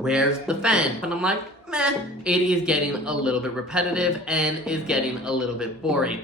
where's the fan? And I'm like, meh, it is getting a little bit repetitive and is getting a little bit boring.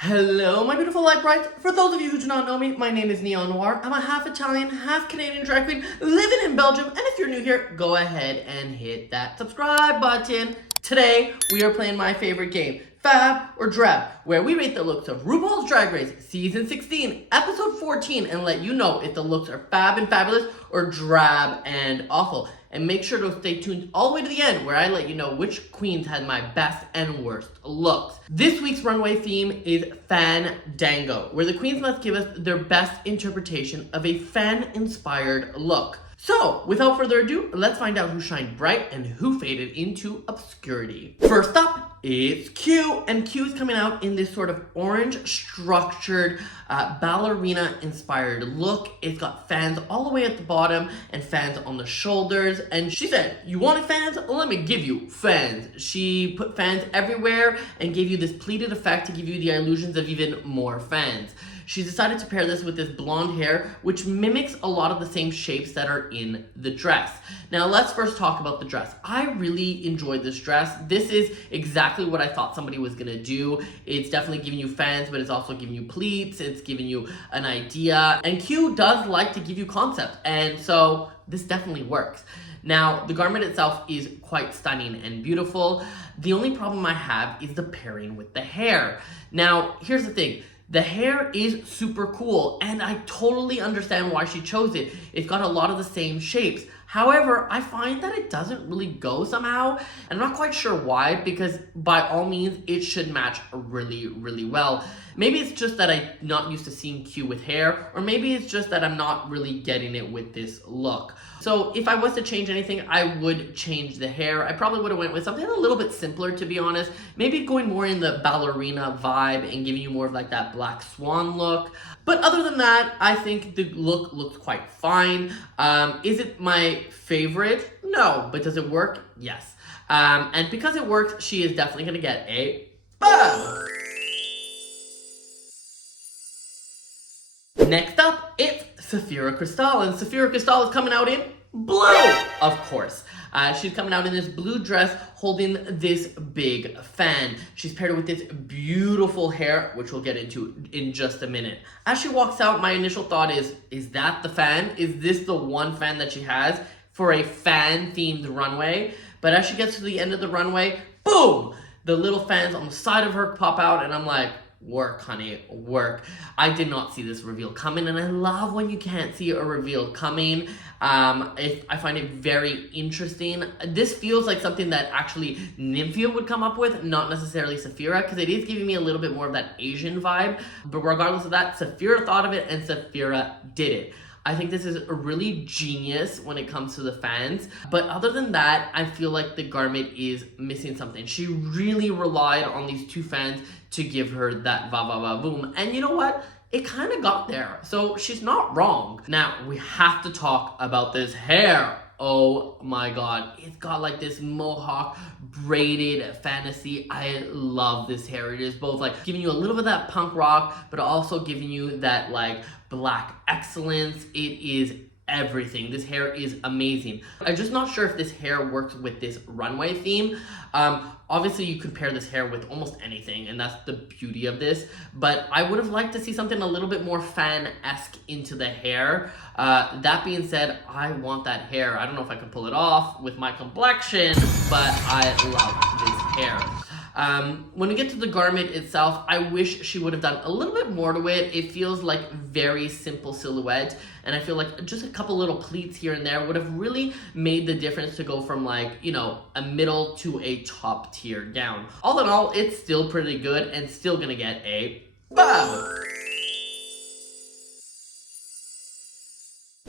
Hello, my beautiful light brights. For those of you who do not know me, my name is Neon Noire. I'm a half Italian, half Canadian drag queen living in Belgium. And if you're new here, go ahead and hit that subscribe button. Today, we are playing my favorite game, FAB or DRAB, where we rate the looks of RuPaul's Drag Race Season 16, Episode 14, and let you know if the looks are fab and fabulous or drab and awful. And make sure to stay tuned all the way to the end where I let you know which queens had my best and worst looks. This week's runway theme is Fan-dango, where the queens must give us their best interpretation of a fan-inspired look. So, without further ado, let's find out who shined bright and who faded into obscurity. First up, it's Q, and Q is coming out in this sort of orange structured ballerina inspired look. It's got fans all the way at the bottom and fans on the shoulders, and she said, "You wanted fans? Let me give you fans." She put fans everywhere and gave you this pleated effect to give you the illusions of even more fans. She decided to pair this with this blonde hair, which mimics a lot of the same shapes that are in the dress. Now, let's first talk about the dress. I really enjoyed this dress. This is exactly what I thought somebody was gonna do. It's definitely giving you fans, but it's also giving you pleats. It's giving you an idea. And Q does like to give you concept, and so this definitely works. Now, the garment itself is quite stunning and beautiful. The only problem I have is the pairing with the hair. Now, here's the thing. The hair is super cool, and I totally understand why she chose it. It's got a lot of the same shapes. However, I find that it doesn't really go somehow. I'm not quite sure why, because by all means, it should match really, really well. Maybe it's just that I'm not used to seeing Q with hair, or maybe it's just that I'm not really getting it with this look. So if I was to change anything, I would change the hair. I probably would have went with something a little bit simpler, to be honest. Maybe going more in the ballerina vibe and giving you more of like that black swan look. But other than that, I think the look looks quite fine. Is it my favorite? No. But does it work? Yes. And because it works, she is definitely going to get a FAB. Next up, it's Sapphira Cristál, and Sapphira Cristál is coming out in blue, of course. She's coming out in this blue dress holding this big fan. She's paired with this beautiful hair, which we'll get into in just a minute. As she walks out, my initial thought is that the fan? Is this the one fan that she has for a fan-themed runway? But as she gets to the end of the runway, boom! The little fans on the side of her pop out, and I'm like, work, honey, work. I did not see this reveal coming, and I love when you can't see a reveal coming. I find it very interesting. This feels like something that actually Nymphia would come up with, not necessarily Sapphira, because it is giving me a little bit more of that Asian vibe. But regardless of that, Sapphira thought of it, and Sapphira did it. I think this is really genius when it comes to the fans. But other than that, I feel like the garment is missing something. She really relied on these two fans to give her that va va va boom. And you know what? It kind of got there. So she's not wrong. Now, we have to talk about this hair. Oh my god, it's got like this mohawk braided fantasy. I love this hair. It is both like giving you a little bit of that punk rock, but also giving you that like black excellence. It is everything. This hair is amazing. I'm just not sure if this hair works with this runway theme. Obviously you could pair this hair with almost anything, and that's the beauty of this, but I would have liked to see something a little bit more fan-esque into the hair. That being said, I want that hair. I don't know if I can pull it off with my complexion, but I love this hair. When we get to the garment itself, I wish she would have done a little bit more to it. It feels like very simple silhouette, and I feel like just a couple little pleats here and there would have really made the difference to go from like, you know, a middle to a top tier gown. All in all, it's still pretty good and still gonna get a FAB.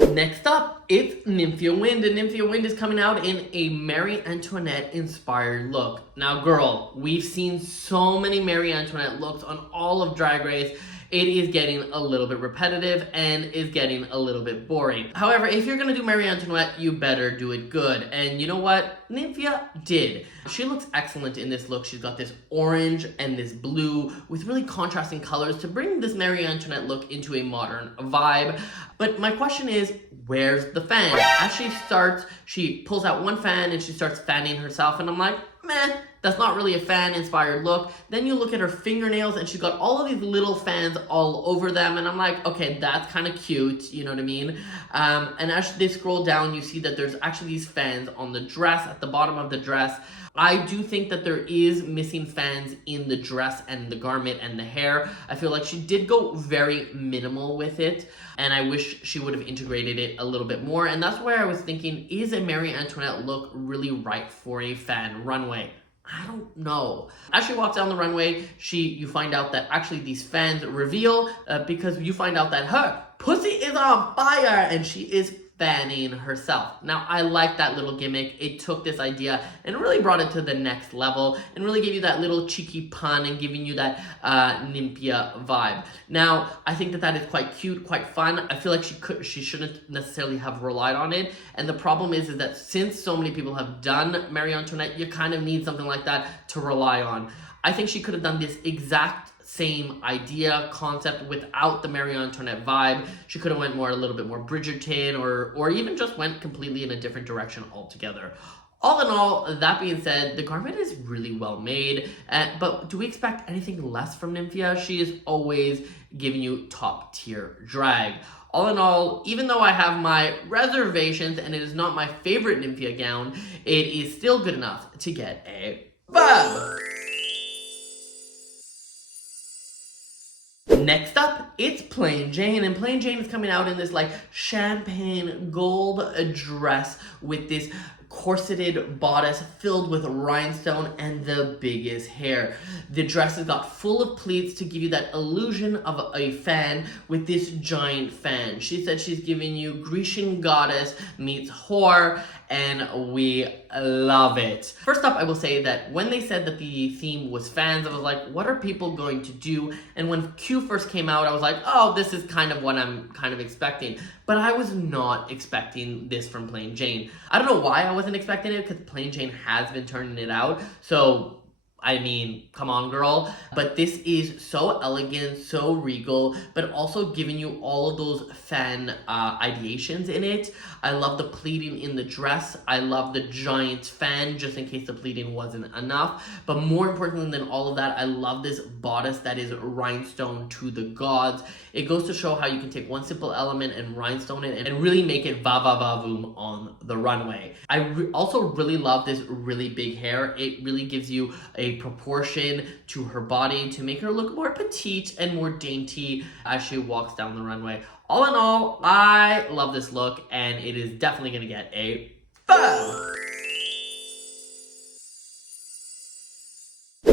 Next up, it's Nymphia Wind, and Nymphia Wind is coming out in a Marie Antoinette inspired look. Now girl, we've seen so many Marie Antoinette looks on all of Drag Race. It is getting a little bit repetitive and is getting a little bit boring. However, if you're gonna do Marie Antoinette, you better do it good. And you know what? Nymphia did. She looks excellent in this look. She's got this orange and this blue with really contrasting colors to bring this Marie Antoinette look into a modern vibe. But my question is, where's the fan? As she starts, she pulls out one fan and she starts fanning herself, and I'm like, meh, that's not really a fan-inspired look. Then you look at her fingernails and she's got all of these little fans all over them, and I'm like, okay, that's kind of cute, you know what I mean? And as they scroll down, you see that there's actually these fans on the dress, at the bottom of the dress. I do think that there is missing fans in the dress and the garment and the hair. I feel like she did go very minimal with it, and I wish she would have integrated it a little bit more. And that's where I was thinking, is a Marie Antoinette look really right for a fan runway? I don't know. As she walks down the runway, you find out that actually these fans reveal because you find out that her pussy is on fire and she is fanning herself. Now, I like that little gimmick. It took this idea and really brought it to the next level and really gave you that little cheeky pun and giving you that Nymphia vibe. Now, I think that is quite cute, quite fun. I feel like she shouldn't necessarily have relied on it. And the problem is that since so many people have done Marie Antoinette, you kind of need something like that to rely on. I think she could have done this exact same idea, concept without the Marie Antoinette vibe. She could have went a little bit more Bridgerton or even just went completely in a different direction altogether. All in all, that being said, the garment is really well made, but do we expect anything less from Nymphia? She is always giving you top tier drag. All in all, even though I have my reservations and it is not my favorite Nymphia gown, it is still good enough to get a FAB. Next up, it's Plain Jane, and Plain Jane is coming out in this like champagne gold dress with this corseted bodice filled with rhinestone and the biggest hair. The dress has got full of pleats to give you that illusion of a fan with this giant fan. She said she's giving you Grecian goddess meets whore, and we love it. First up, I will say that when they said that the theme was fans, I was like, what are people going to do? And when Q first came out, I was like, oh, this is kind of what I'm kind of expecting. But I was not expecting this from Plain Jane. I don't know why I wasn't expecting it, because Plain Jane has been turning it out. So, I mean, come on, girl. But this is so elegant, so regal, but also giving you all of those fan ideations in it. I love the pleating in the dress. I love the giant fan, just in case the pleating wasn't enough. But more importantly than all of that, I love this bodice that is rhinestone to the gods. It goes to show how you can take one simple element and rhinestone it and really make it va-va-va-voom on the runway. I also really love this really big hair. It really gives you a proportion to her body to make her look more petite and more dainty as she walks down the runway. All in all, I love this look, and it is definitely going to get a FAB.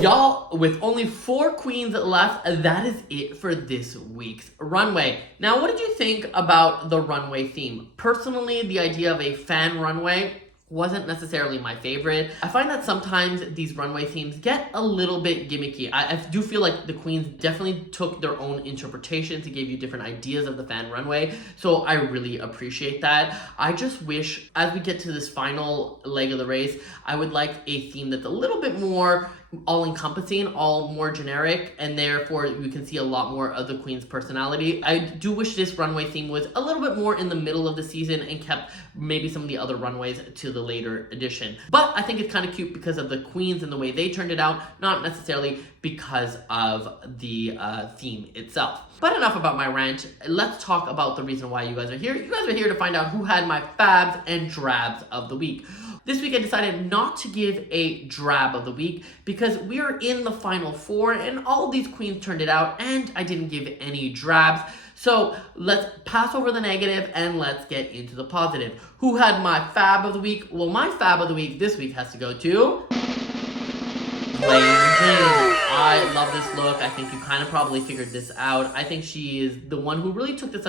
Y'all, with only 4 queens left, that is it for this week's runway. Now, what did you think about the runway theme? Personally, the idea of a fan runway wasn't necessarily my favorite. I find that sometimes these runway themes get a little bit gimmicky. I do feel like the queens definitely took their own interpretation to give you different ideas of the fan runway, so I really appreciate that. I just wish, as we get to this final leg of the race, I would like a theme that's a little bit more all-encompassing, all more generic, and therefore you can see a lot more of the queen's personality. I do wish this runway theme was a little bit more in the middle of the season and kept maybe some of the other runways to the later edition. But I think it's kind of cute because of the queens and the way they turned it out, not necessarily because of the theme itself. But enough about my rant. Let's talk about the reason why you guys are here. You guys are here to find out who had my FABs and DRABs of the week. This week I decided not to give a DRAB of the week because we are in the final 4 and all of these queens turned it out and I didn't give any DRABs. So let's pass over the negative and let's get into the positive. Who had my FAB of the week? Well, my FAB of the week this week has to go to Plain Jane. I love this look. I think you kind of probably figured this out. I think she is the one who really took this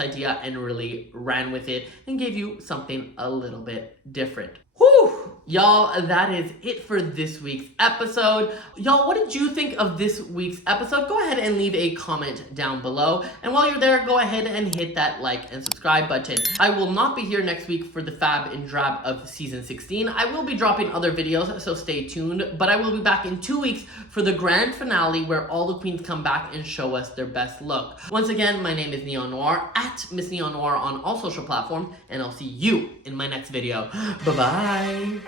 idea and really ran with it and gave you something a little bit different. Whew! Y'all, that is it for this week's episode. Y'all, what did you think of this week's episode? Go ahead and leave a comment down below. And while you're there, go ahead and hit that like and subscribe button. I will not be here next week for the FAB and DRAB of season 16. I will be dropping other videos, so stay tuned. But I will be back in 2 weeks for the grand finale where all the queens come back and show us their best look. Once again, my name is Neon Noire, at Miss Neon Noire on all social platforms, and I'll see you in my next video. Bye-bye.